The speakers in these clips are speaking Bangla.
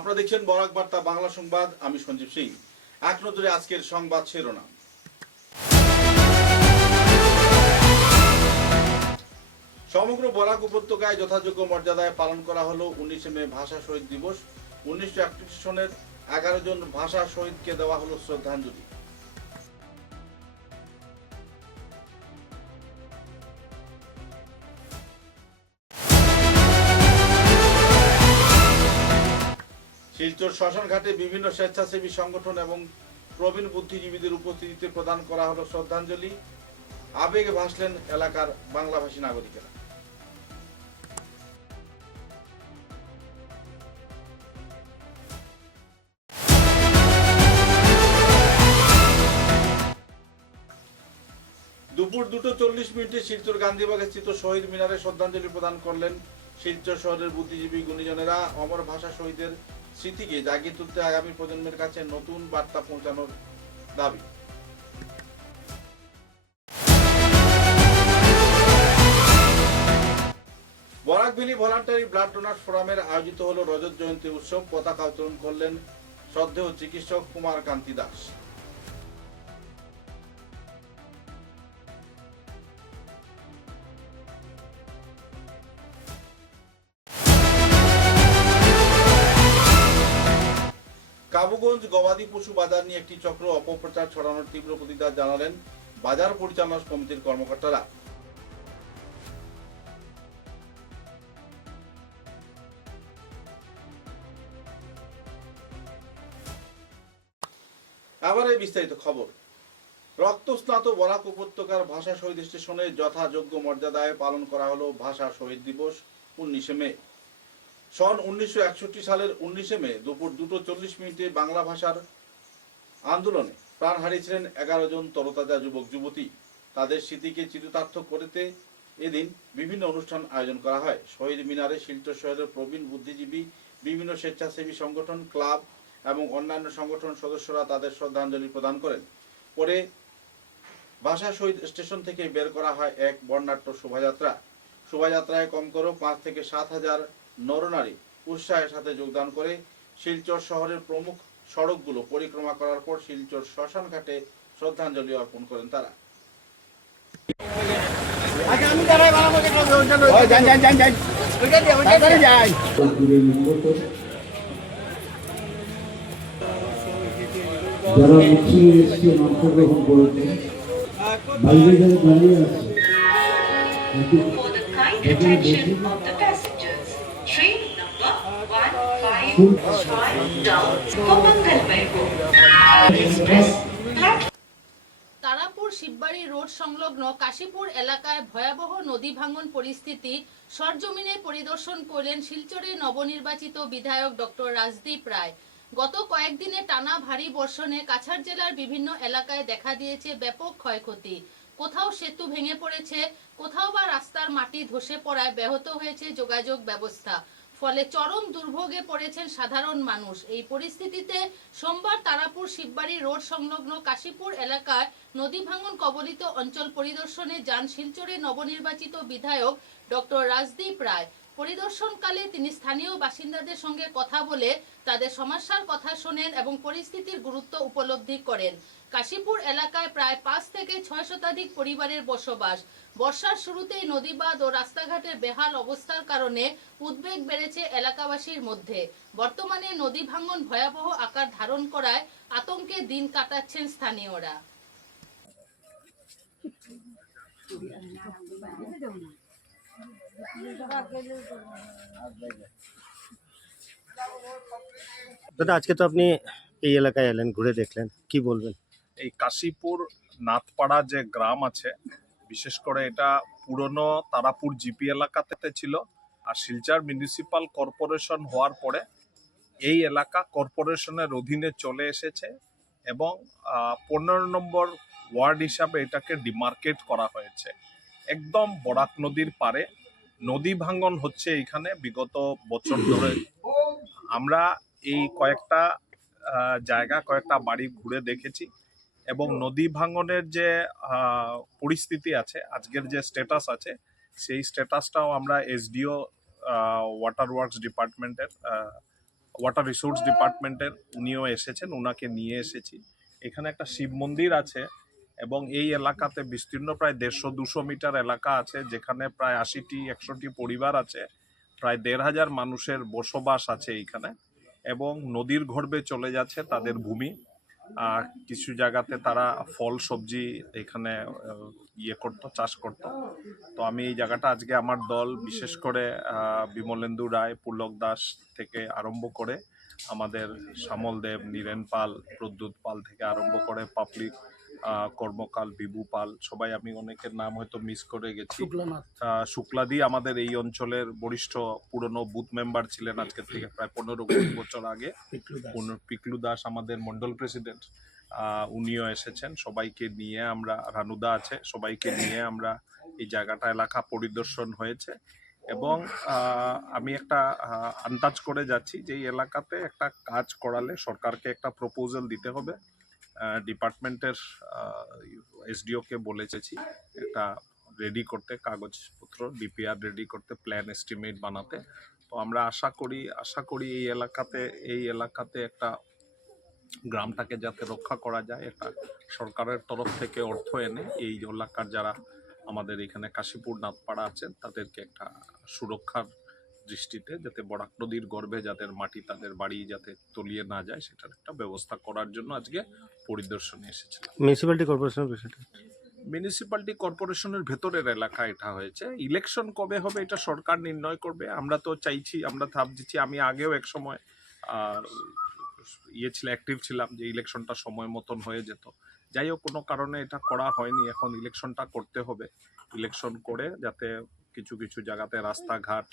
আপনারা দেখছেন বরাক বার্তা বাংলা সংবাদ। আমি সঞ্জীব সিং। এক নজরে আজকের সংবাদ শিরোনাম। সমগ্র বরাক উপত্যকায় যথাযোগ্য মর্যাদায় পালন করা হলো 19 মে ভাষা শহীদ দিবস। 1931 সনের 11 জন ভাষা শহীদকে দেওয়া হলো শ্রদ্ধাঞ্জলি। শিলচর শ্মশানঘাটে বিভিন্ন স্বেচ্ছাসেবী সংগঠন এবং প্রবীণ বুদ্ধিজীবীদের উপস্থিতিতে প্রদান করা হলো শ্রদ্ধাঞ্জলি। আবেগে ভাসলেন এলাকার বাংলাভাষী নাগরিকেরা। দুপুর 2:40 শিলচর গান্ধীবাগে স্থিত শহীদ মিনারে শ্রদ্ধাঞ্জলি প্রদান করলেন শিলচর শহরের বুদ্ধিজীবী গুণীজনেরা। অমর ভাষা শহীদের স্মৃতিকে জাগিয়ে তুলতে আগামী প্রজন্মের কাছে নতুন বার্তা পৌঁছানোর দাবি। Barak valley voluntary blood donors ফোরামের আয়োজিত হলো রজত জয়ন্তী উৎসব। পতাকা উত্তোলন করলেন শ্রদ্ধেয় চিকিৎসক কুমার কান্তি দাস। কাবুগঞ্জ গবাদি পশু বাজার নিয়ে একটি চক্র অপপ্রচার ছড়ানোর তীব্র প্রতিবাদ জানালেন বাজার পরিচালনা কমিটির কর্মকর্তারা। আবার এই বিস্তারিত খবর। রক্তস্নাত বরাক উপত্যকার ভাষা শহীদ স্টেশনে যথাযোগ্য মর্যাদায় পালন করা হলো ভাষা শহীদ দিবস 19 মে। সন 1961 সালের 19 মে দুপুর 2:40 বাংলা ভাষার আন্দোলনে প্রাণ হারিয়েছিলেন 11 জন তরতাজা যুবক যুবতী। তাদের স্মৃতিকে চিরিতার্থ করতে এদিন বিভিন্ন অনুষ্ঠান আয়োজন করা হয়। শহীদ মিনারে শিলচর শহরের প্রবীণ বুদ্ধিজীবী, বিভিন্ন স্বেচ্ছাসেবী সংগঠন, ক্লাব এবং অন্যান্য সংগঠন সদস্যরা তাদের শ্রদ্ধাঞ্জলি প্রদান করেন। পরে ভাষা শহীদ স্টেশন থেকে বের করা হয় এক বর্ণাঢ্য শোভাযাত্রা। শোভাযাত্রায় কম করে 5 থেকে 7 হাজার নরনারী উৎসাহের সাথে যোগদান করে শিলচর শহরের প্রমুখ সড়কগুলো পরিক্রমা করার পর শিলচর শ্মশান ঘাটে শ্রদ্ধাঞ্জলি অর্পণ করেন তারা। যারা মিছিলে এসে অংশগ্রহণ করেছেন বাইরে যারা দাঁড়িয়ে আছে তারাপুর শিববাড়ি রোড সংলগ্ন কাশীপুর এলাকায় ভয়াবহ নদী ভাঙন পরিস্থিতি সরজমিনে পরিদর্শন করলেন শিলচরের নবনির্বাচিত বিধায়ক ডক্টর রাজদীপ রায়। গত কয়েকদিনে টানা ভারী বর্ষণে কাছাড় জেলার বিভিন্ন এলাকায় দেখা দিয়েছে ব্যাপক ক্ষয়ক্ষতি। কোথাও সেতু ভেঙে পড়েছে, কোথাও বা রাস্তার মাটি ধসে পড়ায় ব্যাহত হয়েছে যোগাযোগ ব্যবস্থা। ফলে চরম দুর্ভোগে পড়েছেন সাধারণ মানুষ। এই পরিস্থিতিতে সোমবার তারাপুর শিববাড়ি রোড সংলগ্ন কাশীপুর এলাকায় নদী ভাঙন কবলিত অঞ্চল পরিদর্শনে যান শিলচরের নবনির্বাচিত বিধায়ক ডক্টর রাজদীপ রায়। পরিদর্শনকালে তিনি স্থানীয় বাসিন্দাদের সঙ্গে কথা বলে তাদের সমস্যার কথা শোনেন এবং পরিস্থিতির গুরুত্ব উপলব্ধি করেন। কাশীপুর এলাকায় প্রায় 5 থেকে 6 শতাধিক পরিবারের বসবাস। বর্ষার শুরুতেই নদীবাঁধ ও রাস্তাঘাটের বেহাল অবস্থার কারণে উদ্বেগ বেড়েছে এলাকাবাসীর মধ্যে। বর্তমানে নদী ভাঙন ভয়াবহ আকার ধারণ করায় আতঙ্কে দিন কাটাচ্ছেন স্থানীয়রা। দাদা, আজকে তো আপনি এই এলাকায় এলেন, ঘুরে দেখলেন, কি বলবেন? এই কাশীপুর নাথপাড়া যে গ্রাম আছে, বিশেষ করে এটা পুরনো তারাপুর জিপি এলাকাতে ছিল। আর শিলচর মিউনিসিপাল কর্পোরেশন হওয়ার পরে এই এলাকা কর্পোরেশনের অধীনে চলে এসেছে এবং 15 নম্বর ওয়ার্ড হিসাবে এটাকে ডিমার্কেট করা হয়েছে। একদম বরাক নদীর পারে নদী ভাঙন হচ্ছে এখানে বিগত বছর ধরে। আমরা এই কয়েকটা জায়গা, কয়েকটা বাড়ি ঘুরে দেখেছি এবং নদী ভাঙনের যে পরিস্থিতি আছে, আজকের যে স্ট্যাটাস আছে, সেই স্ট্যাটাসটাও আমরা এসডিও ওয়াটার ওয়ার্কস ডিপার্টমেন্টের ওয়াটার রিসোর্স ডিপার্টমেন্টের উনিও এসেছেন, ওনাকে নিয়ে এসেছি। এখানে একটা শিব মন্দির আছে এবং এই এলাকাতে বিস্তীর্ণ প্রায় 150-200 মিটার এলাকা আছে, যেখানে প্রায় 80-100টি পরিবার আছে, প্রায় 1500 মানুষের বসবাস আছে এইখানে, এবং নদীর গর্ভে চলে যাচ্ছে তাদের ভূমি। কিছু জায়গাতে তারা ফল সবজি এখানে করতো, চাষ করতো। তো আমি এই জায়গাটা আজকে আমার দল, বিশেষ করে বিমলেন্দু রায়, পুলক দাস থেকে আরম্ভ করে আমাদের শ্যামল দেব, নীরেন পাল, প্রদ্যুৎ পাল থেকে আরম্ভ করে পাবলিক কর্মকাল, বিভু পাল, সবাই, আমি অনেকের নাম হয়তো মিস করে গেছি। শুক্লাদি আমাদের এই অঞ্চলের বরিষ্ঠ পুরনো বুথ মেম্বার ছিলেন, আজকে থেকে প্রায় 15-20 বছর আগে। পিকলু দাস আমাদের মন্ডল প্রেসিডেন্ট, উনিও এসেছেন। সবাইকে নিয়ে আমরা, রানুদা আছে, সবাইকে নিয়ে আমরা এই জায়গাটা এলাকা পরিদর্শন হয়েছে। এবং আমি একটা আন্দাজ করে যাচ্ছি যে এই এলাকাতে একটা কাজ করালে সরকারকে একটা প্রপোজাল দিতে হবে। ডিপার্টমেন্টের এসডিওকে বলেছি একটা রেডি করতে, কাগজপত্র ডিপিআর রেডি করতে, প্ল্যান এস্টিমেট বানাতে। তো আমরা আশা করি এই এলাকাতে একটা গ্রামটাকে যাতে রক্ষা করা যায়, একটা সরকারের তরফ থেকে অর্থ এনে এই এলাকার যারা আমাদের এখানে কাশীপুর নাথপাড়া আছেন তাদেরকে একটা সুরক্ষার দৃষ্টিতে, যাতে বরাক নদীর গর্ভে যাদের মাটি, তাদের বাড়ি যাতে তলিয়ে না যায়, সেটার একটা ব্যবস্থা করার জন্য আজকে পরিদর্শনে এসেছিলাম। মিউনিসিপ্যালিটি কর্পোরেশনের ভেতরের এলাকা এটা হয়েছে। ইলেকশন কবে হবে এটা সরকার নির্ণয় করবে। আমরা তো চাইছি, আমরা ভাবছি, আমি আগেও এক সময় অ্যাক্টিভ ছিলাম যে ইলেকশনটা সময় মতন হয়ে যেত। যাই হোক, কোনো কারণে এটা করা হয়নি। এখন ইলেকশনটা করতে হবে। ইলেকশন করে যাতে কিছু কিছু জায়গাতে রাস্তাঘাট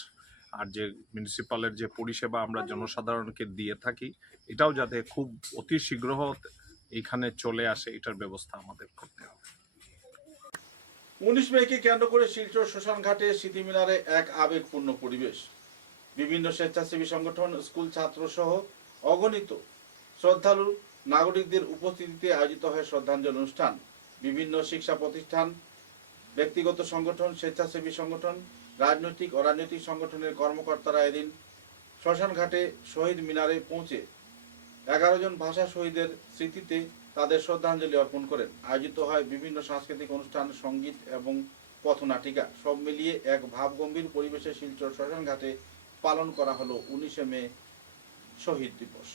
আর যে মিউনিসিপ্যালের যে পরিষেবা আমরা জনসাধারণকে দিয়ে থাকি, এটাও যাতে খুব অতি শীঘ্র এইখানে চলে আসে, এটার ব্যবস্থা আমাদের করতে হবে। 19 মেকে কেন্দ্র করে শিলচর শ্মশান ঘাটে স্মৃতি মিনারে এক আবেগপূর্ণ পরিবেশ। বিভিন্ন স্বেচ্ছাসেবী সংগঠন, স্কুল ছাত্র সহ অগণিত শ্রদ্ধালু নাগরিকদের উপস্থিতিতে আয়োজিত হয় শ্রদ্ধাঞ্জলি অনুষ্ঠান। বিভিন্ন শিক্ষা প্রতিষ্ঠান, ব্যক্তিগত সংগঠন, স্বেচ্ছাসেবী সংগঠন, রাজনৈতিক অরাজনৈতিক সংগঠনের কর্মকর্তারা এদিন শ্মশান ঘাটে শহীদ মিনারে পৌঁছে 11 জন ভাষা শহীদের স্মৃতিতে তাদের শ্রদ্ধাঞ্জলি অর্পণ করেন। আয়োজিত হয় বিভিন্ন সাংস্কৃতিক অনুষ্ঠান, সঙ্গীত এবং পথনাটিকা। সব মিলিয়ে এক ভাবগম্ভীর পরিবেশে শিলচর শ্মশান ঘাটে পালন করা হলো 19 মে শহীদ দিবস।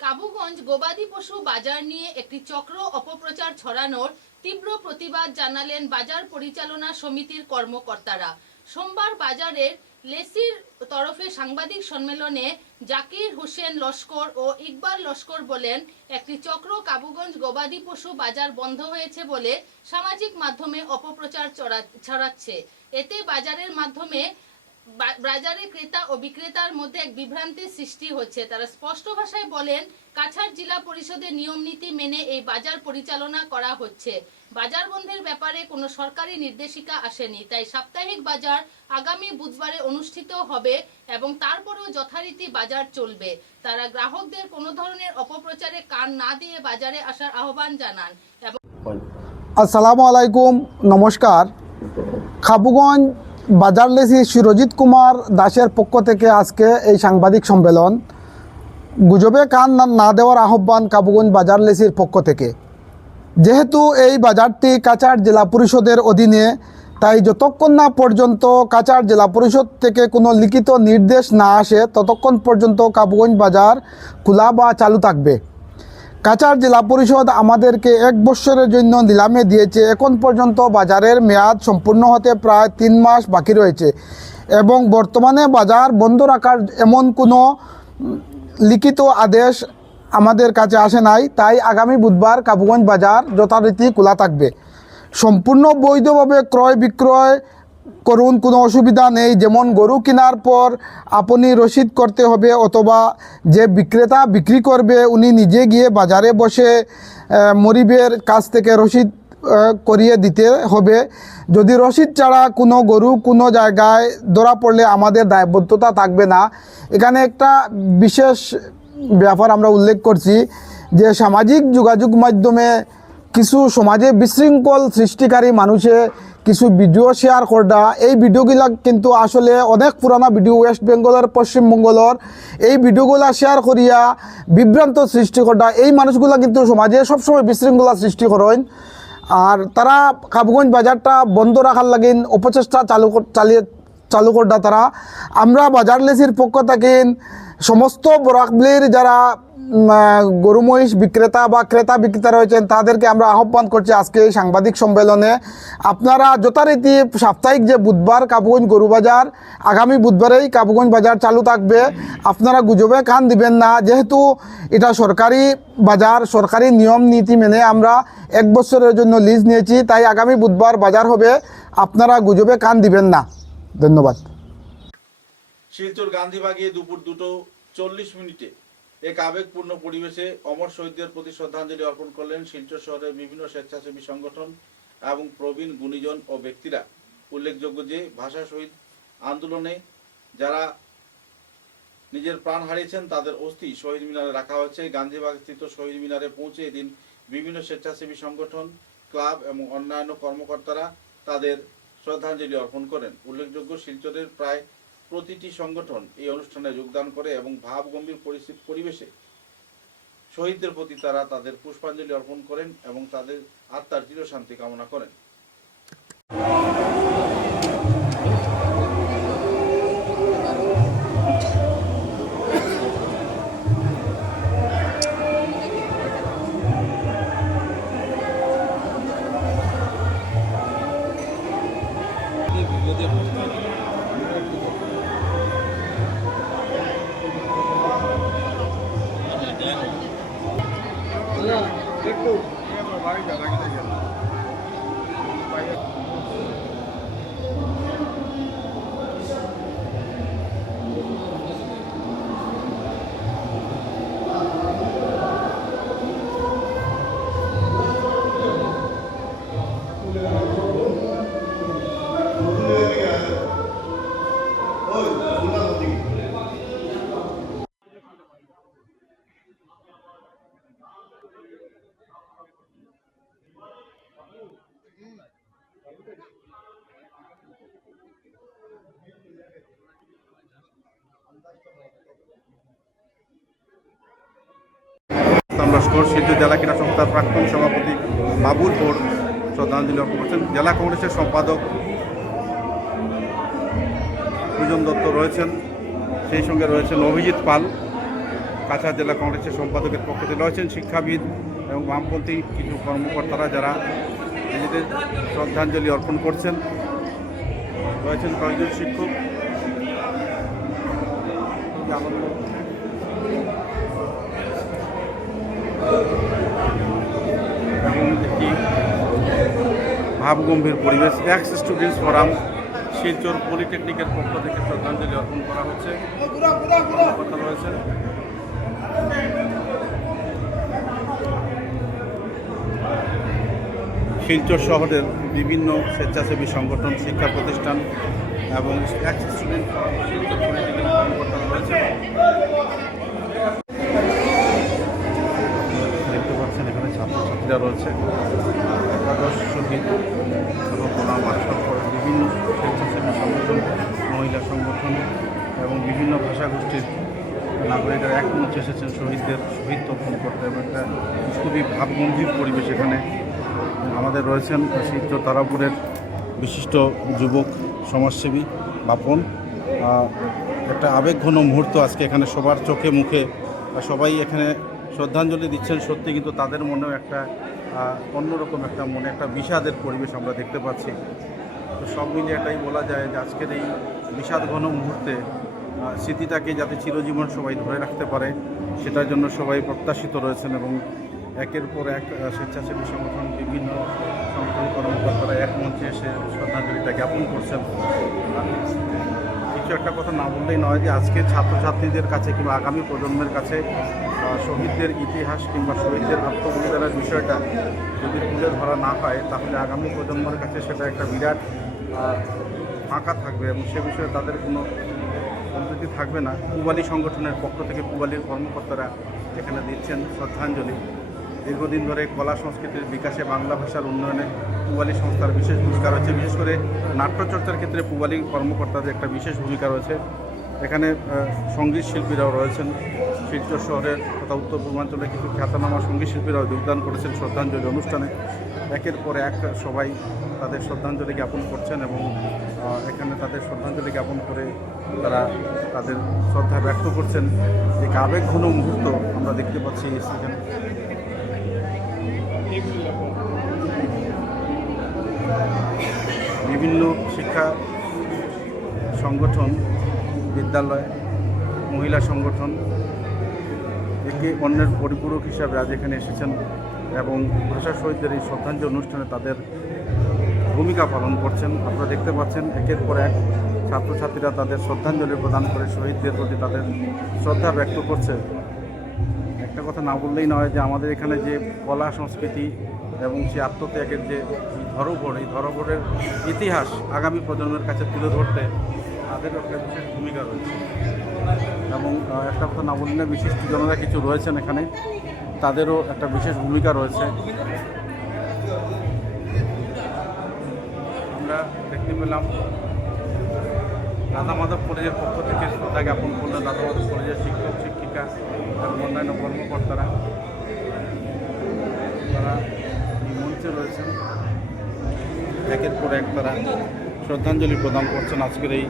কাবুগঞ্জ গবাদি পশু বাজার নিয়ে একটি চক্র অপপ্রচার ছড়ানোর তীব্র প্রতিবাদ জানালেন বাজার পরিচালনা সমিতির কর্মকর্তারা। সোমবার বাজারের লেসির তরফে সাংবাদিক সম্মেলনে জাকির হোসেন লস্কর ও ইকবাল লস্কর বলেন, একটি চক্র কাবুগঞ্জ গবাদি পশু বাজার বন্ধ হয়েছে বলে সামাজিক মাধ্যমে অপপ্রচার ছড়াচ্ছে। এতে বাজারে ক্রেতা ও বিক্রেতার মধ্যে এক বিভ্রান্তির সৃষ্টি হচ্ছে। তারা স্পষ্ট ভাষায় বলেন, কাছাড় জেলা পরিষদের নিয়ম নীতি মেনে এই বাজার পরিচালনা করা হচ্ছে। বাজার বন্ধের ব্যাপারে কোনো সরকারি নির্দেশিকা আসেনি, তাই সাপ্তাহিক বাজার আগামী বুধবারে অনুষ্ঠিত হবে এবং তারপরেও যথারীতি বাজার চলবে। তারা গ্রাহকদের কোনো ধরনের অপপ্রচারে কান না দিয়ে বাজারে আসার আহ্বান জানান। এবং আসসালামু আলাইকুম, নমস্কার। কাবুগঞ্জ বাজার লেসি সুরজিৎ কুমার দাসের পক্ষ থেকে আজকে এই সাংবাদিক সম্মেলন। গুজবে কান না দেওয়ার আহ্বান কাবুগঞ্জ বাজার লেসির পক্ষ থেকে। যেহেতু এই বাজারটি কাছাড় জেলা পরিষদের অধীনে, তাই যতক্ষণ না পর্যন্ত কাছাড় জেলা পরিষদ থেকে কোনো লিখিত নির্দেশ না আসে ততক্ষণ পর্যন্ত কাবুগঞ্জ বাজার খোলা বা চালু থাকবে। কাছাড় জেলা পরিষদ আমাদেরকে 1 বছরের জন্য নিলামে দিয়েছে। এখন পর্যন্ত বাজারের মেয়াদ সম্পূর্ণ হতে প্রায় 3 মাস বাকি রয়েছে এবং বর্তমানে বাজার বন্ধ রাখার এমন কোনো লিখিত আদেশ আমাদের কাছে আসে নাই। তাই আগামী বুধবার কাবুগঞ্জ বাজার যথারীতি খোলা থাকবে। সম্পূর্ণ বৈধভাবে ক্রয় বিক্রয় করুন, কোনো অসুবিধা নেই। যেমন গরু কেনার পর আপনি রসিদ করতে হবে, অথবা যে বিক্রেতা বিক্রি করবে উনি নিজে গিয়ে বাজারে বসে মরিবের কাছ থেকে রসিদ করিয়ে দিতে হবে। যদি রসিদ ছাড়া কোনো গরু কোনো জায়গায় ধরা পড়লে আমাদের দায়বদ্ধতা থাকবে না। এখানে একটা বিশেষ ব্যাপার আমরা উল্লেখ করছি যে সামাজিক যোগাযোগ মাধ্যমে কিছু সমাজে বিশৃঙ্খল সৃষ্টিকারী মানুষে কিছু ভিডিও শেয়ার করা। এই ভিডিওগুলা কিন্তু আসলে অনেক পুরানা ভিডিও, ওয়েস্ট বেঙ্গলের পশ্চিমবঙ্গলের। এই ভিডিওগুলা শেয়ার করিয়া বিভ্রান্ত সৃষ্টি করা, এই মানুষগুলা কিন্তু সমাজে সবসময় বিশৃঙ্খলা সৃষ্টি করেন। আর তারা কাবুগঞ্জ বাজারটা বন্ধ রাখার লাগিন অপচেষ্টা চালু করা তারা। আমরা বাজার লেসির পক্ষ থেকে সমস্ত বরাকবিলির যারা গরু মহিষ বিক্রেতা বা ক্রেতা বিক্রেতা রয়েছেন তাদেরকে আমরা আহ্বান করছি আজকে এই সাংবাদিক সম্মেলনে আপনারা যথারীতি সাপ্তাহিক যে বুধবার কাবুগঞ্জ গরু বাজার, আগামী বুধবারেই কাবুগঞ্জ বাজার চালু থাকবে। আপনারা গুজবে কান দিবেন না, যেহেতু এটা সরকারি বাজার, সরকারি নিয়ম নীতি মেনে আমরা 1 বছরের জন্য লিজ নিয়েছি, তাই আগামী বুধবার বাজার হবে, আপনারা গুজবে কান দিবেন না। ধন্যবাদ। শিলচর গান্ধীবাগে দুপুর 2:40 এক আবেগপূর্ণ পরিবেশে অমর শহীদদের প্রতি শ্রদ্ধাঞ্জলি অর্পণ করলেন শিলচর শহরের বিভিন্ন স্বেচ্ছাসেবী সংগঠন এবং প্রবীণ গুণীজন ও ব্যক্তিরা। উল্লেখযোগ্য যে ভাষা শহীদ আন্দোলনে যারা নিজের প্রাণ হারিয়েছেন তাদের অস্থি শহীদ মিনারে রাখা হয়েছে। গান্ধীবাগ স্থিত শহীদ মিনারে পৌঁছে এদিন বিভিন্ন স্বেচ্ছাসেবী সংগঠন, ক্লাব এবং অন্যান্য কর্মকর্তারা তাদের শ্রদ্ধাঞ্জলি অর্পণ করেন। উল্লেখযোগ্য শিলচরের প্রায় প্রতিটি সংগঠন এই অনুষ্ঠানে যোগদান করে এবং ভাবগম্ভীর পরিবেশে শহীদদের প্রতি তারা তাদের পুষ্পাঞ্জলি অর্পণ করেন এবং তাদের আত্মার চিরশান্তি কামনা করেন। লস্কর শিলচর জেলা ক্রীড়া সংস্থার প্রাক্তন সভাপতি বাবুল বোর শ্রদ্ধাঞ্জলি অর্পণ করছেন। জেলা কংগ্রেসের সম্পাদক সুজন দত্ত রয়েছেন, সেই সঙ্গে রয়েছেন অভিজিৎ পাল। কাছাড় জেলা কংগ্রেসের সম্পাদকের পক্ষ থেকে রয়েছেন শিক্ষাবিদ এবং বামপন্থী কিছু কর্মকর্তারা যারা নিজেদের শ্রদ্ধাঞ্জলি অর্পণ করছেন। রয়েছেন কয়েকজন শিক্ষক। এবং একটি ভাবগম্ভীর পরিবেশ। এক্স স্টুডেন্টস ফোরাম শিলচর পলিটেকনিকের পক্ষ থেকে শ্রদ্ধাঞ্জলি অর্পণ করা হচ্ছে। কর্মকর্তা রয়েছেন। শিলচর শহরের বিভিন্ন স্বেচ্ছাসেবী সংগঠন, শিক্ষা প্রতিষ্ঠান এবং ex student forum Silchar polytechnic কর্মকর্তারা রয়েছে। দেখতে পাচ্ছেন এখানে ছাত্রছাত্রীরা রয়েছে। একাদশ শহীদ প্রণাম আশ্রম করে বিভিন্ন স্বেচ্ছাসেবী সংগঠন, মহিলা সংগঠন এবং বিভিন্ন ভাষাগোষ্ঠীর নাগরিকরা এক মঞ্চে এসেছেন শহীদদের শহীদ তর্পণ করতে এবং একটা খুবই ভাবগম্ভীর পরিবেশ এখানে। আমাদের রয়েছেন শিলচর তারাপুরের বিশিষ্ট যুবক সমাজসেবী বাপন। একটা আবেগঘন মুহূর্ত আজকে এখানে সবার চোখে মুখে, সবাই এখানে শ্রদ্ধাঞ্জলি দিচ্ছেন। সত্যি কিন্তু তাদের মনেও একটা অন্যরকম একটা মনে একটা বিষাদের পরিবেশ আমরা দেখতে পাচ্ছি। তো সব মিলিয়ে এটাই বলা যায় যে আজকের এই বিষাদঘন মুহূর্তে স্মৃতিটাকে যাতে চিরজীবন সবাই ধরে রাখতে পারে সেটার জন্য সবাই প্রত্যাশিত রয়েছেন এবং একের পর এক স্বেচ্ছাসেবী সংগঠন, বিভিন্ন সংগঠন কর্মকর্তারা এক মঞ্চে এসে শ্রদ্ধাঞ্জলিটা জ্ঞাপন করছেন। কিছু একটা কথা না বললেই নয় যে আজকে ছাত্রছাত্রীদের কাছে কিংবা আগামী প্রজন্মের কাছে শহীদদের ইতিহাস কিংবা শহীদদের আত্মবলিদানের বিষয়টা যদি তুলে ধরা না হয় তাহলে আগামী প্রজন্মের কাছে সেটা একটা বিরাট ফাঁকা থাকবে এবং সে বিষয়ে তাদের কোনো পদ্ধতি থাকবে না। পুবালি সংগঠনের পক্ষ থেকে পুবালির কর্মকর্তারা এখানে দিচ্ছেন শ্রদ্ধাঞ্জলি। দীর্ঘদিন ধরে কলা সংস্কৃতির বিকাশে, বাংলা ভাষার উন্নয়নে পুবালি সংস্থার বিশেষ ভূমিকা রয়েছে। বিশেষ করে নাট্যচর্চার ক্ষেত্রে পুবালি কর্মকর্তাদের একটা বিশেষ ভূমিকা রয়েছে। এখানে সঙ্গীত শিল্পীরাও রয়েছেন। শিলচর শহরের তথা উত্তর পূর্বাঞ্চলে কিছু খ্যাতনামা সঙ্গীত শিল্পীরাও যোগদান করেছেন শ্রদ্ধাঞ্জলি অনুষ্ঠানে। একের পর এক সবাই তাদের শ্রদ্ধাঞ্জলি জ্ঞাপন করছেন এবং এখানে তাদের শ্রদ্ধাঞ্জলি জ্ঞাপন করে তারা তাদের শ্রদ্ধা ব্যক্ত করছেন। এক আবেগঘন মুহূর্ত আমরা দেখতে পাচ্ছি সেখানে। বিভিন্ন শিক্ষা সংগঠন, বিদ্যালয়, মহিলা সংগঠন একে অন্যের পরিপূরক হিসাবে আজ এখানে এসেছেন এবং ভাষা শহীদদের এই শ্রদ্ধাঞ্জলি অনুষ্ঠানে তাদের ভূমিকা পালন করছেন। আপনারা দেখতে পাচ্ছেন একের পর এক ছাত্রছাত্রীরা তাদের শ্রদ্ধাঞ্জলি প্রদান করে শহীদদের প্রতি তাদের শ্রদ্ধা ব্যক্ত করছে। একটা কথা না বললেই নয় যে আমাদের এখানে যে কলা সংস্কৃতি এবং সেই আত্মত্যাগের যে ধরোহর, এই ধরোহরের ইতিহাস আগামী প্রজন্মের কাছে তুলে ধরতে তাদেরও একটা বিশেষ ভূমিকা রয়েছে। এবং একটা কথা না বললে বিশিষ্টজনেরা কিছু রয়েছেন এখানে, তাদেরও একটা বিশেষ ভূমিকা রয়েছে। আমরা দেখতে পেলাম রাধা মাধব কলেজের পক্ষ থেকে শ্রদ্ধা জ্ঞাপন করলেন রাধা মাধব কলেজের শিক্ষক শিক্ষিকা এবং অন্যান্য কর্মকর্তারা। তারা মঞ্চে রয়েছেন, একের পর এক তারা শ্রদ্ধাঞ্জলি প্রদান করছেন। আজকের এই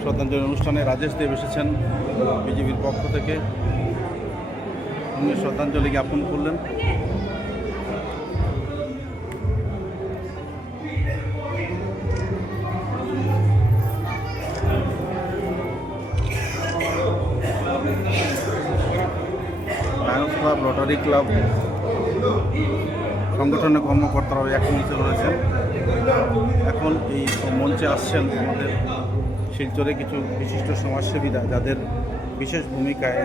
শ্রদ্ধাঞ্জলি অনুষ্ঠানে রাজেশ দেব এসেছেন বিজেপির পক্ষ থেকে, উনি শ্রদ্ধাঞ্জলি জ্ঞাপন করলেন। লায়ন্স ক্লাব, রোটারি ক্লাব সংগঠনের কর্মকর্তারাও এক মঞ্চে রয়েছেন। এখন এই মঞ্চে আসছেন আমাদের শিলচরে কিছু বিশিষ্ট সমাজসেবীরা, যাদের বিশেষ ভূমিকায়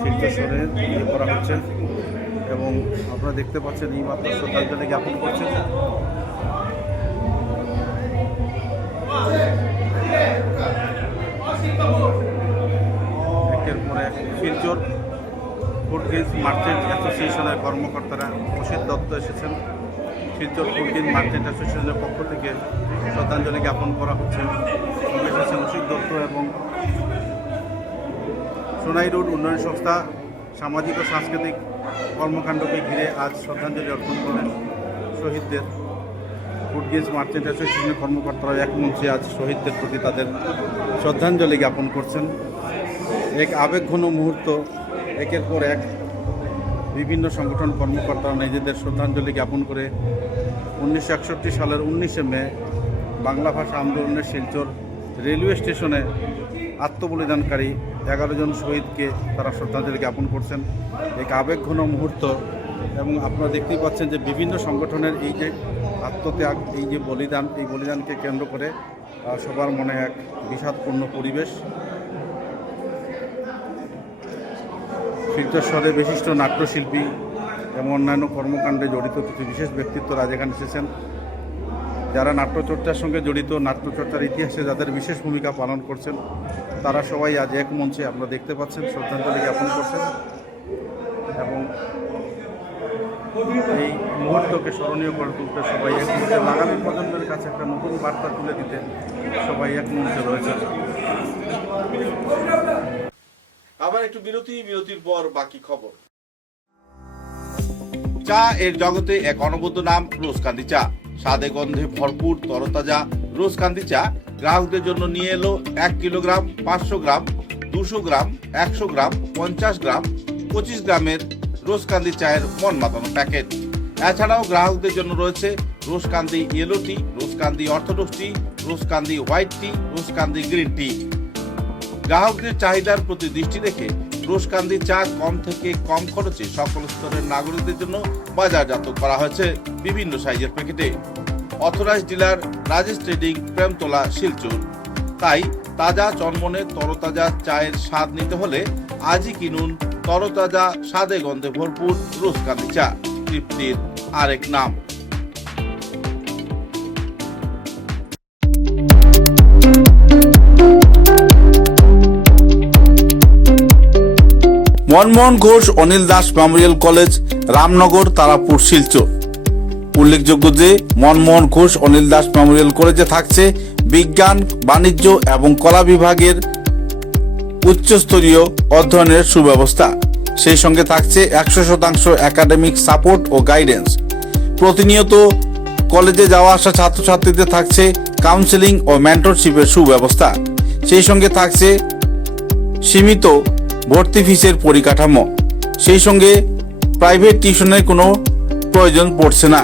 শিলচর শহরে ইয়ে করা হচ্ছে এবং আপনারা দেখতে পাচ্ছেন এই মাত্র শ্রদ্ধাঞ্জলি জ্ঞাপন করছেন। একের পর এক শিলচর ফুডগ্রিজ মার্চেন্ট অ্যাসোসিয়েশনের কর্মকর্তারা অসিত দত্ত এসেছেন। শিলচর ফুডগ্রিজ মার্চেন্ট অ্যাসোসিয়েশনের পক্ষ থেকে শ্রদ্ধাঞ্জলি জ্ঞাপন করা হচ্ছে। এসেছেন অসিত দত্ত এবং সোনাই রোড উন্নয়ন সংস্থা সামাজিক ও সাংস্কৃতিক কর্মকাণ্ডকে ঘিরে আজ শ্রদ্ধাঞ্জলি অর্পণ করেন শহীদদের। ফুডগ্রিজ মার্চেন্ট অ্যাসোসিয়েশনের কর্মকর্তারা এক মঞ্চে আজ শহীদদের প্রতি তাদের শ্রদ্ধাঞ্জলি জ্ঞাপন করছেন। এক আবেগঘন মুহূর্ত, একের পর এক বিভিন্ন সংগঠন কর্মকর্তারা নিজেদের শ্রদ্ধাঞ্জলি জ্ঞাপন করে 1961 সালের 19শে মে বাংলা ভাষা আন্দোলনের শিলচর রেলওয়ে স্টেশনে আত্মবলিদানকারী 11 জন শহীদকে তারা শ্রদ্ধাঞ্জলি জ্ঞাপন করছেন। এক আবেগঘন মুহূর্ত এবং আপনারা দেখতেই পাচ্ছেন যে বিভিন্ন সংগঠনের এই যে আত্মত্যাগ, এই যে বলিদান, এই বলিদানকে কেন্দ্র করে সবার মনে এক বিষাদপূর্ণ পরিবেশ। শিলচর শহরে বিশিষ্ট নাট্যশিল্পী এবং অন্যান্য কর্মকাণ্ডে জড়িত কিছু বিশেষ ব্যক্তিত্বরা আজ এখানে এসেছেন, যারা নাট্যচর্চার সঙ্গে জড়িত, নাট্যচর্চার ইতিহাসে যাদের বিশেষ ভূমিকা পালন করছেন, তারা সবাই আজ এক মঞ্চে আপনারা দেখতে পাচ্ছেন শ্রদ্ধাঞ্জলি জ্ঞাপন করছেন এবং এই মুহূর্তকে স্মরণীয় করে তুলতে সবাই এক মঞ্চে, আগামী প্রজন্মের কাছে একটা নতুন বার্তা তুলে দিতে সবাই এক মঞ্চে রয়েছে। আবার একটু বিরতির পর বাকি খবর। চা এর জগতে এক অনবদ্য নাম রোজকান্দি চা। স্বাদে গন্ধে ভরপুর তরতাজা রোজকান্দি চা গ্রাহকদের জন্য নিয়ে এলো 1 কিলোগ্রাম, 500 গ্রাম, 200 গ্রাম, 100 গ্রাম, 50 গ্রাম, 25 গ্রামের রোজকান্দি চায়ের মন মাতানো প্যাকেট। এছাড়াও গ্রাহকদের জন্য রয়েছে রোজকান্দি ইয়েলো টি, রোজকান্দি অর্থোডক্স টি, রোজকান্দি হোয়াইট টি, রোজকান্দি গ্রিন টি। গ্রাহকদের চাহিদার প্রতি দৃষ্টি রেখে রোজকান্দি চা কম থেকে কম খরচে সকল স্তরের নাগরিকদের জন্য বাজারজাত করা হয়েছে বিভিন্ন সাইজের প্যাকেটে। Authorised dealer Rajesh trading, Premtala, Silchar. তাই তাজা চনমনে তরতাজা চায়ের স্বাদ নিতে হলে আজই কিনুন তরতাজা স্বাদে গন্ধে ভরপুর রোজকান্দি চা, তৃপ্তির আরেক নাম। Manmohan Ghosh Anil Das memorial college, Ramnagar, Tarapur, Silchar. উল্লেখযোগ্য যে মনমোহন ঘোষ অনিল দাস মেমোরিয়াল কলেজে থাকছে বিজ্ঞান, বাণিজ্য এবং কলা বিভাগের উচ্চস্তরীয় অধ্যয়নের সুব্যবস্থা। সেই সঙ্গে থাকছে 100% একাডেমিক সাপোর্ট ও গাইডেন্স। প্রতিনিয়ত কলেজে যাওয়া আসা ছাত্রছাত্রীদের থাকছে কাউন্সেলিং ও মেন্টরশিপের সুব্যবস্থা। সেই সঙ্গে থাকছে সীমিত ভর্তি ফিসের পরিকাঠামো। সেই সঙ্গে প্রাইভেট টিউশনের কোনো প্রয়োজন পড়ছে না।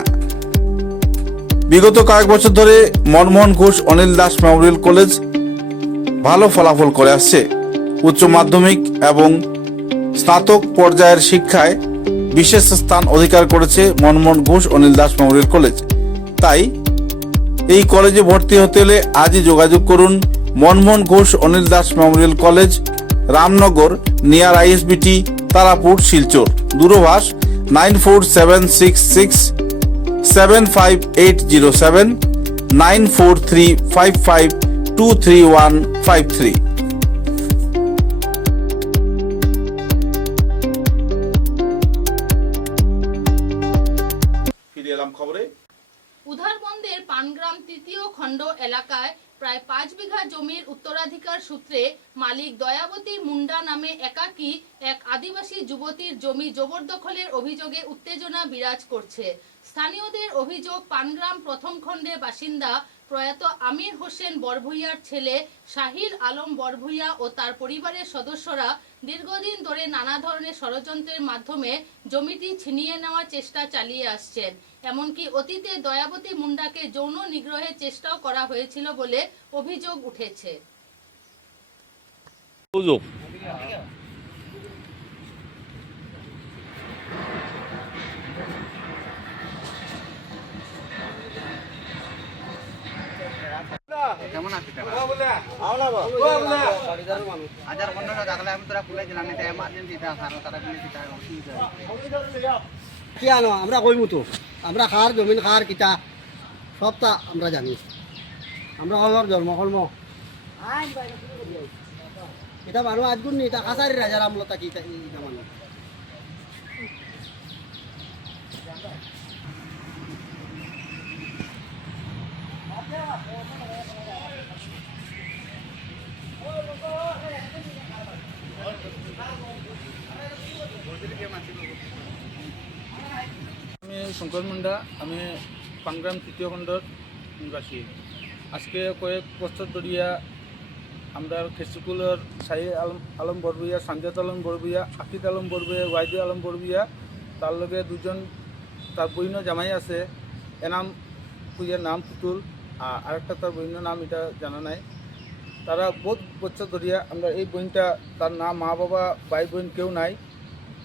বিগত কয়েক বছর ধরে মনমোহন ঘোষ অনিল দাস মেমোরিয়াল কলেজ ভালো ফলাফল করে আসছে। উচ্চ মাধ্যমিক এবং স্নাতক পর্যায়ের শিক্ষায় বিশেষ স্থান অধিকার করেছে মনমোহন ঘোষ অনিল দাস মেমোরিয়াল কলেজ। তাই এই কলেজে ভর্তি হতে হলে আজই যোগাযোগ করুন Manmohan Ghosh Anil Das memorial college, Ramnagar, near ISBT, Tarapur, Silchar. দূরভাষ 9476 75807 9435523153। ফিরে এলাম খবরে। উধারবন্দের পানগ্রাম তৃতীয় খণ্ড এলাকায় প্রায় 5 বিঘা জমির উত্তরাধিকার সূত্রে মালিক দয়াবতী মুন্ডা নামে একাকী এক আদিবাসী যুবতীর জমি জবরদখলের অভিযোগে উত্তেজনা বিরাজ করছে। স্থানীয়দের অভিযোগ, পানগ্রাম প্রথম খণ্ডের বাসিন্দা প্রয়াত আমির হোসেন বরভূইয়ার ছেলে শাহিল আলম বরভূইয়া ও তার পরিবারের সদস্যরা দীর্ঘদিন ধরে নানা ধরনের ষড়যন্ত্রের মাধ্যমে জমিটি ছিনিয়ে নেওয়ার চেষ্টা চালিয়ে আসছেন। এমনকি অতীতে দয়াবতী মুন্ডাকে যৌন নিগ্রহের চেষ্টাও করা হয়েছিল বলে অভিযোগ উঠেছে। কি আনো আমরা কইমু তো, আমরা খার জমিন খার কিতা সবটা আমরা জানি। আমরা আমার জন্মকর্ম এটা মানুষ আজগুন নি, এটা কাছারি রাজার আমলতা কি মানুষ। আমি শঙ্কর মুন্ডা, আমি পানগ্রাম তৃতীয় খণ্ডর নিবাসী। আজকে কয়েক বছর ধরিয়া আমরা খেসিকুলের শাহী আলম বরভূইয়া, সানজাত আলম বরভূইয়া, আকিদ আলম বরভূইয়া, ওয়াইদি আলম বরভূইয়া, তার লগে দুজন তার বইন জামাই আছে, এনাম কুইয়ার নাম পুতুল, আর আরেকটা তার বইন নাম এটা জানা নাই। তারা বহুত বছর ধরিয়া আমরা এই বইনটা, তার নাম মা বাবা ভাই বোন কেউ নাই,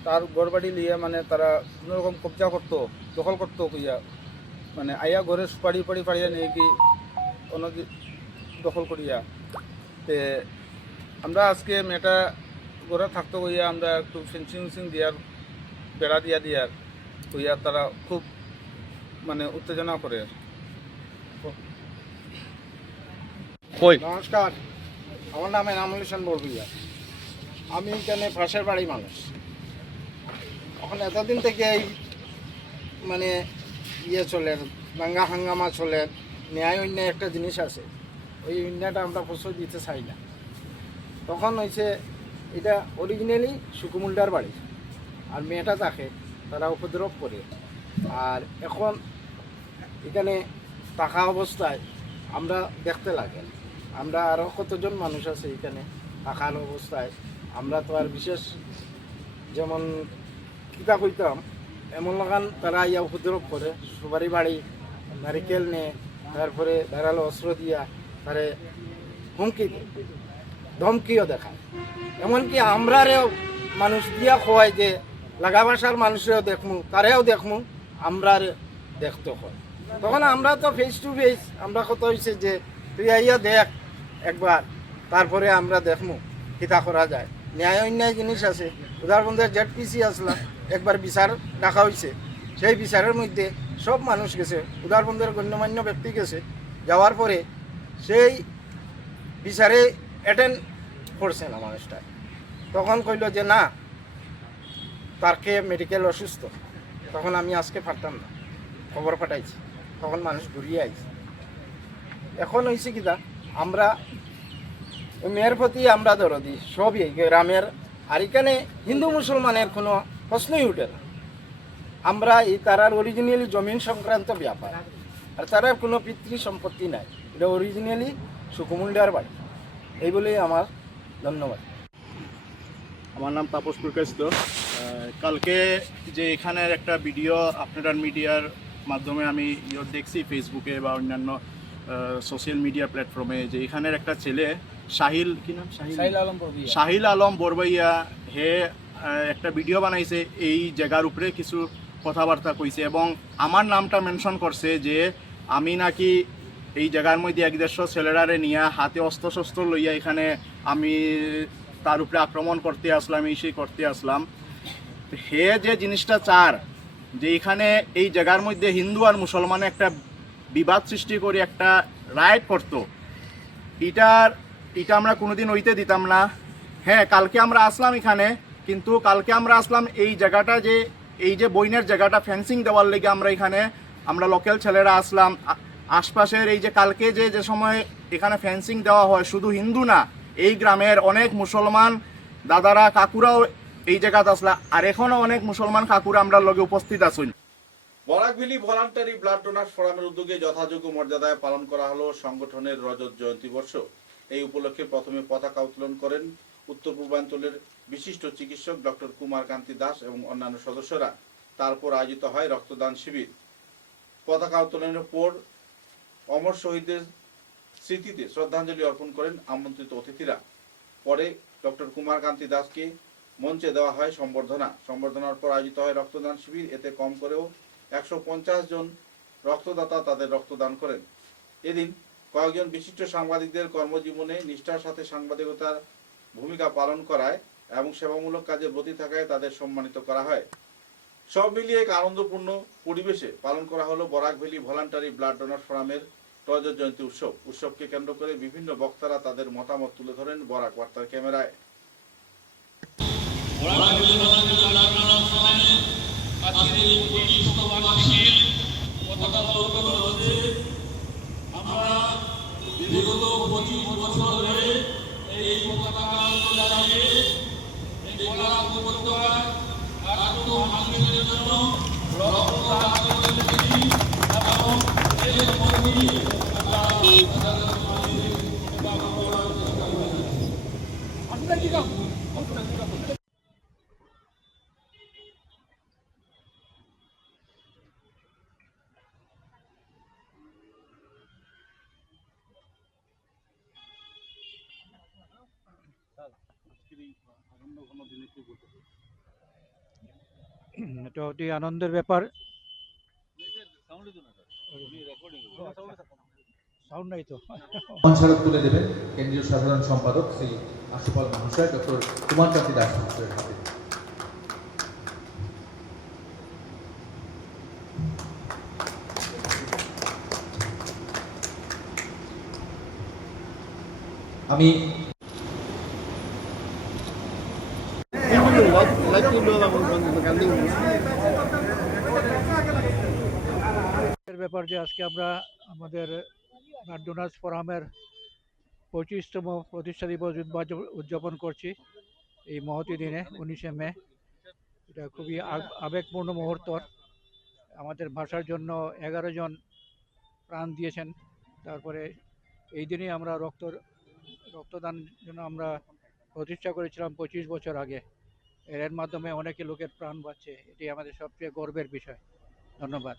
তার ঘরবাড়ি লিয়ে মানে তারা কোনোরকম কবজা করতো, দখল করতো কইয়া, মানে আইয়া ঘরে সুপারি পাড়ি পাড়িয়া নিয়ে কি অন্য দখল করিয়া। তে আমরা আজকে মেয়েটা ঘরে থাকতো কইয়া আমরা একটু ফেন্সিং উসিং দিয়ার, বেড়া দিয়ার কইয়া তারা খুব মানে উত্তেজনা করে। নমস্কার, আমার নাম এনামুল হোসেন বরভূইয়া। আমি এখানে পাশের বাড়ি মানুষ। এখন এতদিন থেকে এই মানে চলে, দাঙ্গা হাঙ্গামা চলে, ন্যায় অন্যায় একটা জিনিস আছে, ওই অন্যায়টা আমরা প্রশ্রয় দিতে চাই না। তখন হয়েছে এটা অরিজিনালি সুকুমুন্ডার বাড়ি, আর মেয়েটা থাকে তারা উপদ্রব করে। আর এখন এখানে থাকা অবস্থায় আমরা দেখতে লাগে, আমরা আরও কতজন মানুষ আছে এখানে থাকার অবস্থায়, আমরা তো আর বিশেষ যেমন কিতা কইতাম এমন লাগান তারা ইয়া উপদ্রব করে, সুপারি বাড়ি নারিকেল নে, তারপরে ধারালো অস্ত্র দিয়া তারে হুমকি ধমকিও দেখায়। এমনকি আমরারেও মানুষ দিয়া খোয়াই যে লাগা ভাষার মানুষেও দেখমু, তারেও দেখমু, আমরার দেখতে হয়। তখন আমরা তো ফেস টু ফেস, আমরা কত হয়েছে যে তুই আইয়া দেখ একবার, তারপরে আমরা দেখমু কিতা করা যায়। ন্যায় অন্যায় জিনিস আছে। উদারবন্দের ZPC আসলা, একবার বিচার ডাকা হয়েছে, সেই বিচারের মধ্যে সব মানুষ গেছে, উদারবন্দের গণ্যমান্য ব্যক্তি গেছে। যাওয়ার পরে সেই বিচারে অ্যাটেন্ড করছে না মানুষটা। তখন কইল যে না, তারকে মেডিকেল অসুস্থ। তখন আমি আজকে পারতাম না, খবর পাঠাইছি, তখন মানুষ ঘুরিয়ে আইছে। এখন হয়েছে কিনা, আমরা মেয়ের প্রতি আমরা দরদি সবই গ্রামের, আর এখানে হিন্দু মুসলমানের কোনো প্রশ্নই উঠে না। আমরা এই তারার অরিজিনালি জমিন সংক্রান্ত ব্যাপার, আর তারার কোনো পিতৃ সম্পত্তি নাই, এটা অরিজিনালি সুকুমুন্ডার বাড়ি। এই বলেই আমার ধন্যবাদ। আমার নাম তাপস প্রকাশিত। কালকে যে এখানের একটা ভিডিও আপনার মিডিয়ার মাধ্যমে আমি দেখছি ফেসবুকে বা অন্যান্য সোশ্যাল মিডিয়া প্ল্যাটফর্মে, যে এখানের একটা ছেলে সাহিল, কি নাম, সাহিল আলম বরবাইয়া, হে একটা ভিডিও বানাইছে, এই জায়গার উপরে কিছু কথাবার্তা কইছে এবং আমার নামটা মেনশন করছে যে আমি নাকি এই জায়গার মধ্যে 150 ছেলেরারে নিয়ে হাতে অস্ত্র লইয়া এখানে আমি তার উপরে আক্রমণ করতে আসলাম, এই সেই করতে আসলাম। হে যে জিনিসটা চার, যে এখানে এই জায়গার মধ্যে হিন্দু আর মুসলমানে একটা বিবাদ সৃষ্টি করে একটা রাইট করতো, এটা আমরা কোনোদিন হইতে দিতাম না। হ্যাঁ, কালকে আমরা আসলাম এখানে, কিন্তু কালকে আমরা আসলাম এই জায়গাটা, যে এই যে বইনের জায়গাটা ফেন্সিং দেওয়ার লেগে আমরা লোকাল ছেলেরা আসলাম। আশপাশের এই যে কালকে যে সময় এখানে ফেন্সিং দেওয়া হয়, শুধু হিন্দু না, এই গ্রামের অনেক মুসলমান দাদারা কাকুরাও এই জায়গাতে আসলা, আর এখনো অনেক মুসলমান কাকুরা আমরা লগে উপস্থিত আছেন। বরাকভেলি ভলান্টারি ব্লাড ডোনার্স ফোরামের উদ্যোগে যথাযোগ্য মর্যাদায় পালন করা হলো সংগঠনের রজত জয়ন্তী বর্ষ। এই উপলক্ষে প্রথমে পতাকা উত্তোলন করেন উত্তর পূর্বাঞ্চলের বিশিষ্ট চিকিৎসক ডক্টর কুমার কান্তি দাস এবং অন্যান্য সদস্যরা। তারপর আয়োজিত হয় রক্তদান শিবির। পতাকা উত্তোলনের পর অমর শহীদদের স্মৃতিতে শ্রদ্ধাঞ্জলি অর্পণ করেন আমন্ত্রিত অতিথিরা। পরে ডক্টর কুমার কান্তি দাসকে মঞ্চে দেওয়া হয় সম্বর্ধনার পর আয়োজিত হয় রক্তদান শিবির। এতে কম করেও 150 জন রক্তদাতা তাদের রক্তদান করেন। এদিন কয়েকজন বিশিষ্ট সাংবাদিকদের কর্মজীবনে নিষ্ঠার সাথে সাংবাদিকতার ভূমিকা পালন করায় এবং সেবামূলক কাজে ব্রতী থাকায় তাদের সম্মানিত করা হয়। সব মিলিয়ে এক আনন্দপূর্ণ পরিবেশে পালন করা হলো বরাকভেলি ভলান্টারি ব্লাড ডোনার ফোরামের রজত জয়ন্তী উৎসবকে কেন্দ্র করে বিভিন্ন বক্তারা তাদের মতামত তুলে ধরেন বরাক বার্তার ক্যামেরায়। বিগত 25 বছর ধরে এই পতাকা চালিয়ে এই বরাক উপত্যকার আত্ম মানুষের জন্য রক্তদান করে চলেছি এবং এর মধ্যে দিয়ে এটা অতি আনন্দের ব্যাপার। সাউন্ড নাই তো। মঞ্চারক তুলে দেবেন কেন্দ্রীয় সাধারণ সম্পাদক শ্রী আশুপাল মহাশয় ডক্টর কুমার কান্তি দাস মহাশয়ের হাতে। আমি ব্যাপার যে আজকে আমরা আমাদের ব্লাড ডোনার্স ফোরামের 25তম প্রতিষ্ঠা দিবস উদযাপন করছি এই মহতী দিনে 19শে মে। এটা খুবই আবেগপূর্ণ মুহূর্ত। আমাদের ভাষার জন্য 11 জন প্রাণ দিয়েছেন। তারপরে এই দিনেই আমরা রক্তদান জন্য আমরা প্রতিষ্ঠা করেছিলাম 25 বছর আগে। এর মাধ্যমে অনেকে লোকের প্রাণ বাঁচছে, এটি আমাদের সবচেয়ে গর্বের বিষয়। ধন্যবাদ।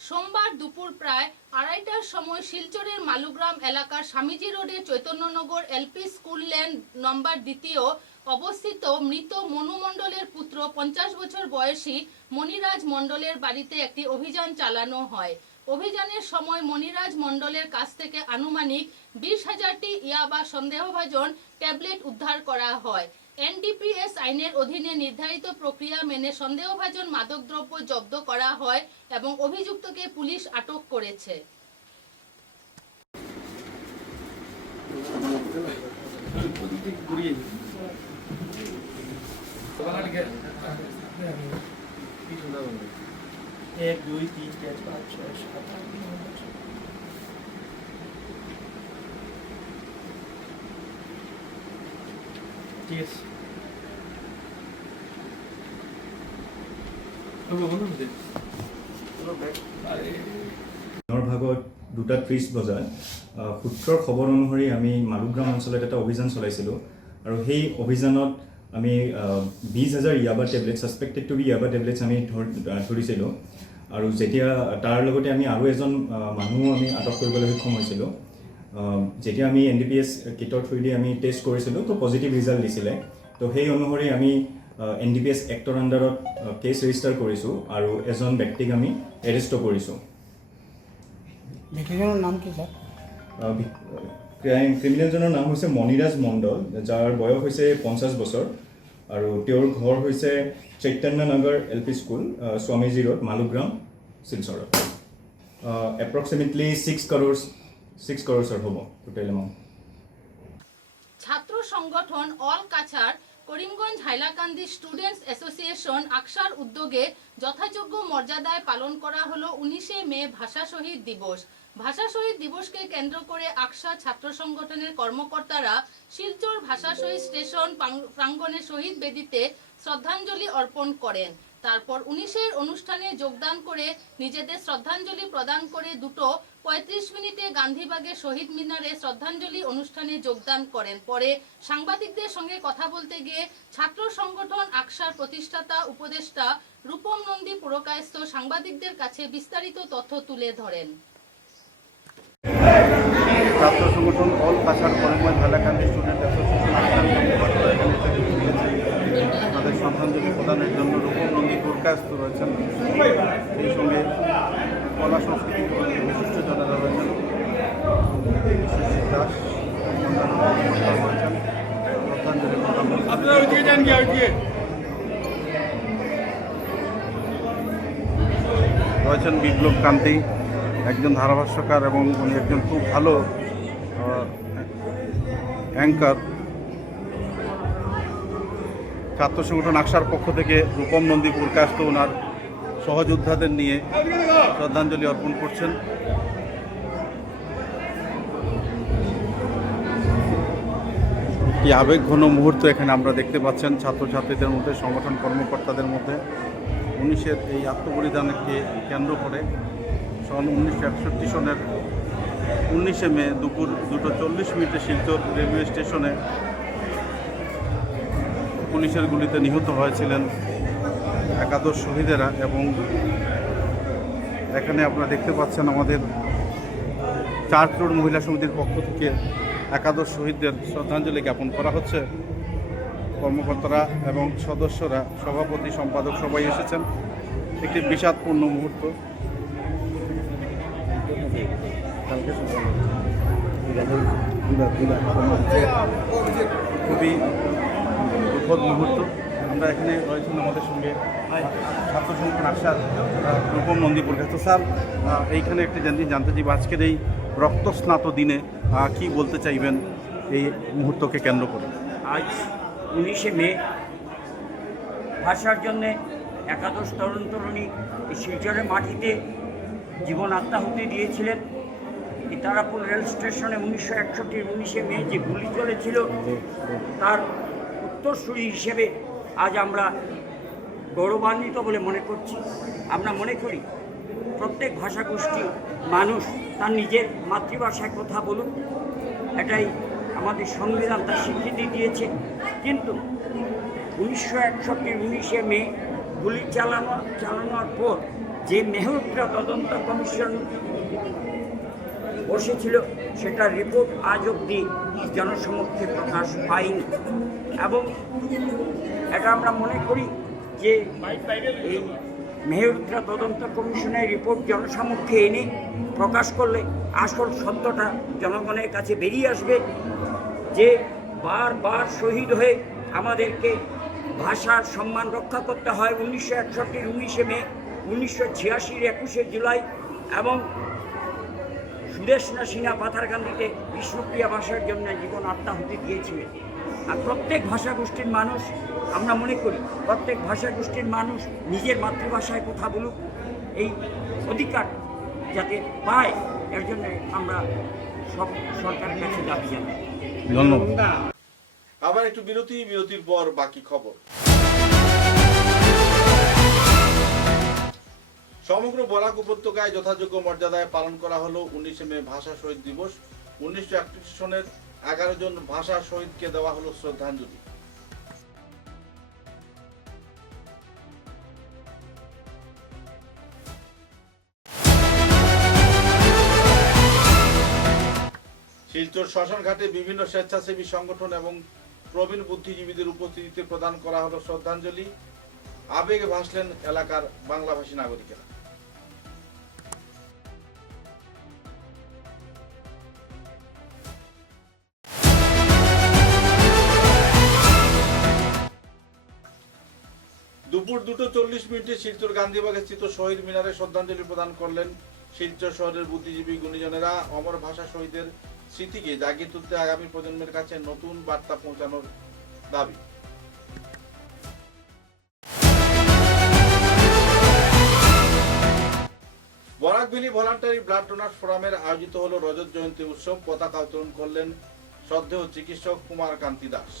সোমবার দুপুর প্রায় 2:30টার সময় শিলচরের মালুগ্রাম এলাকার স্বামীজি রোডে চৈতন্যনগর এলপি স্কুল লেন নম্বর 2 অবস্থিত মৃত মনু মণ্ডলের পুত্র 50 বছর বয়সী মণিরাজ মণ্ডলের বাড়িতে একটি অভিযান চালানো হয়। অভিযানের সময় মণিরাজ মণ্ডলের কাছ থেকে আনুমানিক 20,000টি ইয়াবা সন্দেহভাজন ট্যাবলেট উদ্ধার করা হয়। এনডিপিএস আইনের অধীনে নির্ধারিত প্রক্রিয়া মেনে সন্দেহভাজন মাদকদ্রব্য জব্দ করা হয় এবং অভিযুক্তকে পুলিশ আটক করেছে। एक 2 3 4 5 6 7 8 9 10 ভাগত 2:30 বজাত সূত্ৰৰ খবৰ অনুসৰি আমি মালুগ্ৰাম অঞ্চলত এটা অভিযান চলাইছিলোঁ আৰু সেই অভিযানত আমি 20,000 ইয়াবা টেবলেট ছাছপেক্টেড টু বি ইয়াবা টেবলেটছ আমি ধৰিছিলোঁ আৰু যেতিয়া তাৰ লগতে আমি আৰু এজন মানুহ আমি আটক কৰিবলৈ সক্ষম হৈছিলোঁ। যেতিয়া আমি NDPS কিটৰ থ্ৰুদি আমি টেষ্ট কৰিছিলোঁ তো পজিটিভ ৰিজাল্ট দিছিলে। তো সেই অনুসৰি আমি NDPS এক্টৰ আণ্ডাৰত কেছ ৰেজিষ্টাৰ কৰিছোঁ আৰু এজন ব্যক্তিক আমি এৰেষ্টো কৰিছোঁ। ব্যক্তিজনৰ নাম কি ছাৰ? ক্ৰিমিনেলজনৰ নাম হৈছে মণিৰাজ মণ্ডল, যাৰ বয়স হৈছে 50 বছৰ আৰু তেওঁৰ ঘৰ হৈছে চৈতন্য নগৰ LP school, Swamiji road, Malugram, শিলচৰত। এপ্ৰক্সিমেটলি 6 crores হ'ব টোটেল এমাউণ্ট। ছাত্র সংগঠন all Cachar Karimganj Hailakandi students association আকসার উদ্যোগে যথাযোগ্য মর্যাদায় পালন করা হলো 19শে মে ভাষা শহীদ দিবস। ভাষা শহীদ দিবসকে কেন্দ্র করে আকসা ছাত্র সংগঠনের কর্মকর্তারা শিলচর ভাষা শহীদ স্টেশন প্রাঙ্গণে শহীদ বেদিতে শ্রদ্ধাঞ্জলি অর্পণ করেন। তারপর 19-এর অনুষ্ঠানে যোগদান করে নিজেদের শ্রদ্ধাঞ্জলি প্রদান করে 2:35 মিনিটে গান্ধীবাগে শহীদ মিনারে শ্রদ্ধাঞ্জলি অনুষ্ঠানে যোগদান করেন। পরে সাংবাদিকদের সঙ্গে কথা বলতে গিয়ে ছাত্র সংগঠন আকসার প্রতিষ্ঠাতা উপদেষ্টা রূপম নন্দী পুরকায়স্থ সাংবাদিকদের কাছে বিস্তারিত তথ্য তুলে ধরেন। ছাত্র সংগঠন all Cachar Karimganj Hailakandi student association তাদের শ্রদ্ধাঞ্জলি প্রদানের জন্য রূপম নন্দী পুরকায়স্থ রয়েছেন। সেই সঙ্গে কলা সংস্কৃতি বিশিষ্ট জনেরা রয়েছেন, দাস রয়েছেন। শ্রদ্ধাঞ্জলি প্রদান রয়েছেন বিপ্লব কান্তি, একজন ধারাভাষ্যকার এবং উনি একজন খুব ভালো অ্যাঙ্কার। ছাত্র সংগঠন আকসার পক্ষ থেকে রূপম নন্দী পুরকায়স্থ ওনার সহযোদ্ধাদের নিয়ে শ্রদ্ধাঞ্জলি অর্পণ করছেন। কি আবেগঘন মুহূর্ত এখানে আমরা দেখতে পাচ্ছেন ছাত্রছাত্রীদের মধ্যে, সংগঠন কর্মকর্তাদের মধ্যে। 19-এর এই আত্মবলিদানকে কেন্দ্র করে সন 1961 সনের 19শে মে দুপুর 2:40 শিলচর রেলওয়ে স্টেশনে পুলিশের গুলিতে নিহত হয়েছিলেন একাদশ শহীদেরা। এবং এখানে আপনারা দেখতে পাচ্ছেন আমাদের 4 রোড মহিলা সমিতির পক্ষ থেকে একাদশ শহীদদের শ্রদ্ধাঞ্জলি জ্ঞাপন করা হচ্ছে। কর্মকর্তারা এবং সদস্যরা, সভাপতি, সম্পাদক সবাই এসেছেন। একটি বিষাদপূর্ণ মুহূর্ত। খুবই দুঃখদ মুহূর্ত। আমরা এখানে রয়েছেন আমাদের সঙ্গে ছাত্র সংগঠন আকসার রূপম নন্দী পুরকায়স্থ। স্যার, এইখানে একটি জানতে চাইব আজকের এই রক্তস্নাত দিনে কি বলতে চাইবেন এই মুহূর্তকে কেন্দ্র করে? আজ 19শে মে ভাষার জন্যে একাদশ তরুণ তরুণী এই শিলচরের মাটিতে জীবন আত্মাহুতি দিয়েছিলেন। এই তারাপুর রেল স্টেশনে 1961 19শে মে যে গুলি চলেছিল তার উত্তরসূরি হিসেবে আজ আমরা গৌরবান্বিত বলে মনে করছি। আমরা মনে করি প্রত্যেক ভাষাগোষ্ঠী মানুষ তার নিজের মাতৃভাষায় কথা বলুন, এটাই আমাদের সংবিধান তার স্বীকৃতি দিয়েছে। কিন্তু 1961 19শে মে গুলি চালানোর পর যে মেহরুত্রা তদন্ত কমিশন বসেছিল সেটার রিপোর্ট আজ অবধি জনসমক্ষে প্রকাশ পায়নি। এবং এটা আমরা মনে করি যে এই মেহরুত্রা তদন্ত কমিশনের রিপোর্ট জনসমক্ষে এনে প্রকাশ করলে আসল সত্যটা জনগণের কাছে বেরিয়ে আসবে যে বারবার শহীদ হয়ে আমাদেরকে ভাষার সম্মান রক্ষা করতে হয়। 1961 19শে মে, 1986 21শে জুলাই এবং সুদেশনা সিনহা পাথারকান্দিতে বিষ্ণুপ্রিয়া ভাষার জন্য জীবন আত্মাহুতি দিয়েছিলেন। আর প্রত্যেক ভাষাগোষ্ঠীর মানুষ, আমরা মনে করি প্রত্যেক ভাষাগোষ্ঠীর মানুষ নিজের মাতৃভাষায় কথা বলুক, এই অধিকার যাতে পায় এর জন্য আমরা সব সরকারের কাছে দাবি জানাই। ধন্যবাদ। আবার একটু বিরতির পর বাকি খবর। সমগ্র বরাক উপত্যকায় যথাযোগ্য মর্যাদায় পালন করা হলো 19 মে ভাষা শহীদ দিবস। 1931 সনের 11 জন ভাষা শহীদকে দেওয়া হলো শ্রদ্ধাঞ্জলি। শিলচর শ্মশানঘাটে বিভিন্ন স্বেচ্ছাসেবী সংগঠন এবং প্রবীণ বুদ্ধিজীবীদের উপস্থিতিতে প্রদান করা হলো শ্রদ্ধাঞ্জলি। আবেগে ভাসলেন এলাকার বাংলাভাষী নাগরিকেরা। দুপুর 2:40 শিলচর গান্ধীবাগে স্থিত শহীদ মিনারে শ্রদ্ধাঞ্জলি প্রদান করলেন শিলচর শহরের বুদ্ধিজীবী গুণীজনেরা। অমর ভাষা শহীদের স্মৃতিকে জাগিয়ে তুলতে আগামী প্রজন্মের কাছে নতুন বার্তা পৌঁছানোর দাবি। Barak valley voluntary blood donors ফোরামের আয়োজিত হলো রজত জয়ন্তী উৎসব। পতাকা উত্তোলন করলেন শ্রদ্ধেয় চিকিৎসক কুমার কান্তি দাস।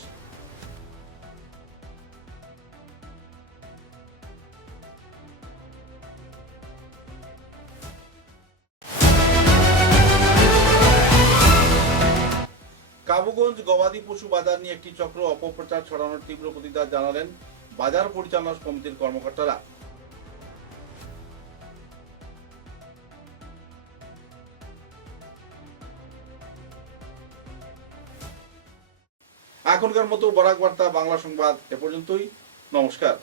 কাবুগঞ্জ গবাদি পশু বাজার নিয়ে একটি চক্র অপপ্রচার ছড়ানোর তীব্র প্রতিবাদ জানালেন বাজার পরিচালনা কমিটির কর্মকর্তারা। এখনকার মতো বরাক বার্তা বাংলা সংবাদ এ পর্যন্তই। নমস্কার।